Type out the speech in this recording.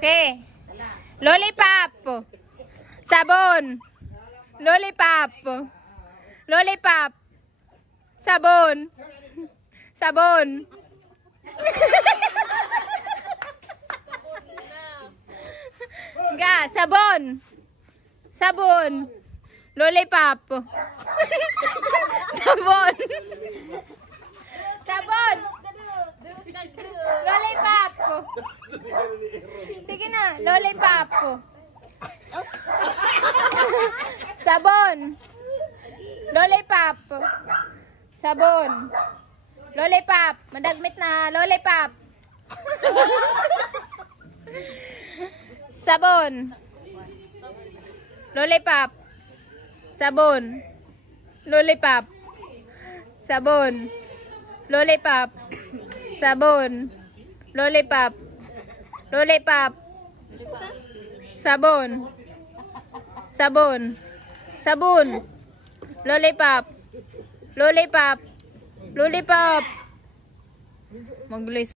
Okay. Lollipop. Sabon. Lollipop. Lollipop. Sabon. Sabon. Ga, sabon. Sabon. Lollipop. Sabon. Sabon. Lollipop. Sige na, lollipop. Sabon. Lollipop. Sabon. Lollipop. Madagmit na, lollipop. Sabon. Lollipop. Sabon. Lollipop. Sabon. Lollipop. Sabon. Lollipop. Lollipop. Sabon. Sabon. Sabon. Lollipop. Lollipop. Lollipop. Maglis.